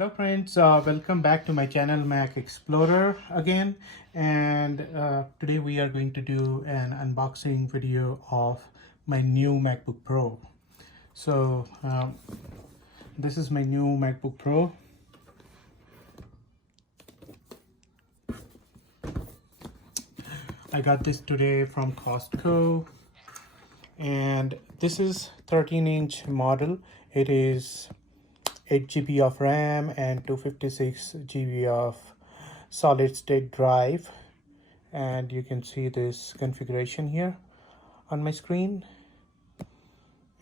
Hello friends, welcome back to my channel Mak Explorer again, and today we are going to do an unboxing video of my new MacBook Pro. So this is my new MacBook Pro. I got this today from Costco, and this is 13-inch model. It is 8 GB of RAM and 256 GB of solid state drive, and you can see this configuration here on my screen,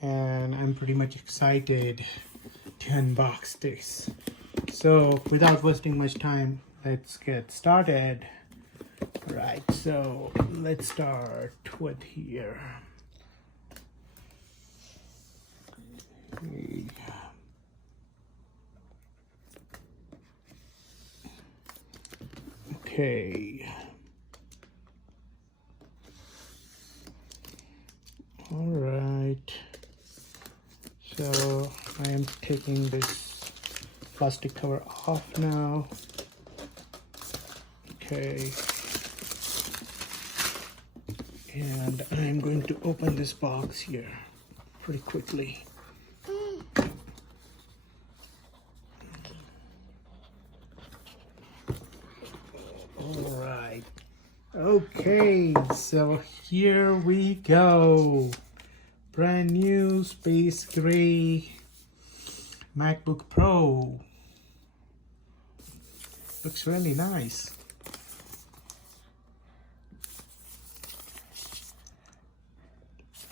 and I'm pretty much excited to unbox this. So without wasting much time, let's get started. Right, so let's start with here. Okay. All right. So I am taking this plastic cover off now. Okay. And I'm going to open this box here pretty quickly. Alright, okay, so here we go. Brand new space gray MacBook Pro. Looks really nice.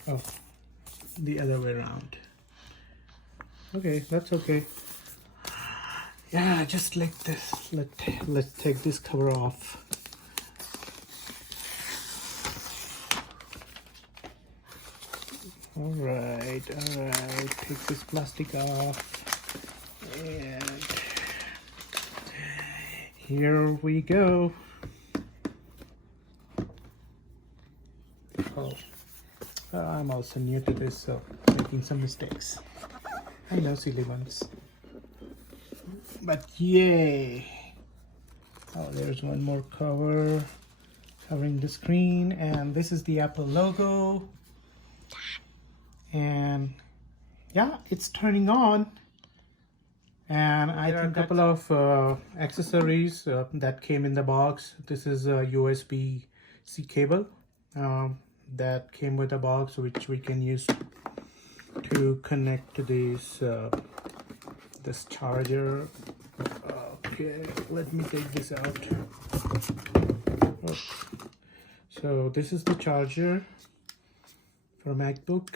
Oh, the other way around. Okay, that's okay. Yeah, just like this. Let's take this cover off. All right, take this plastic off, and here we go. Oh, I'm also new to this, so making some mistakes. I know, silly ones. But yay! Oh, there's one more cover covering the screen, and this is the Apple logo. And yeah, it's turning on. And I think a couple of accessories that came in the box. This is a USB-C cable that came with the box, which we can use to connect to this charger. Okay, let me take this out. Oh. So this is the charger for MacBook,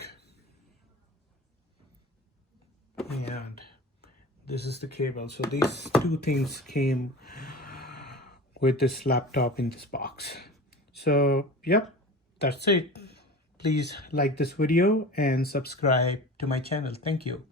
and this is the cable. So these two things came with this laptop in this box. So yep, that's it. Please like this video and subscribe to my channel. Thank you.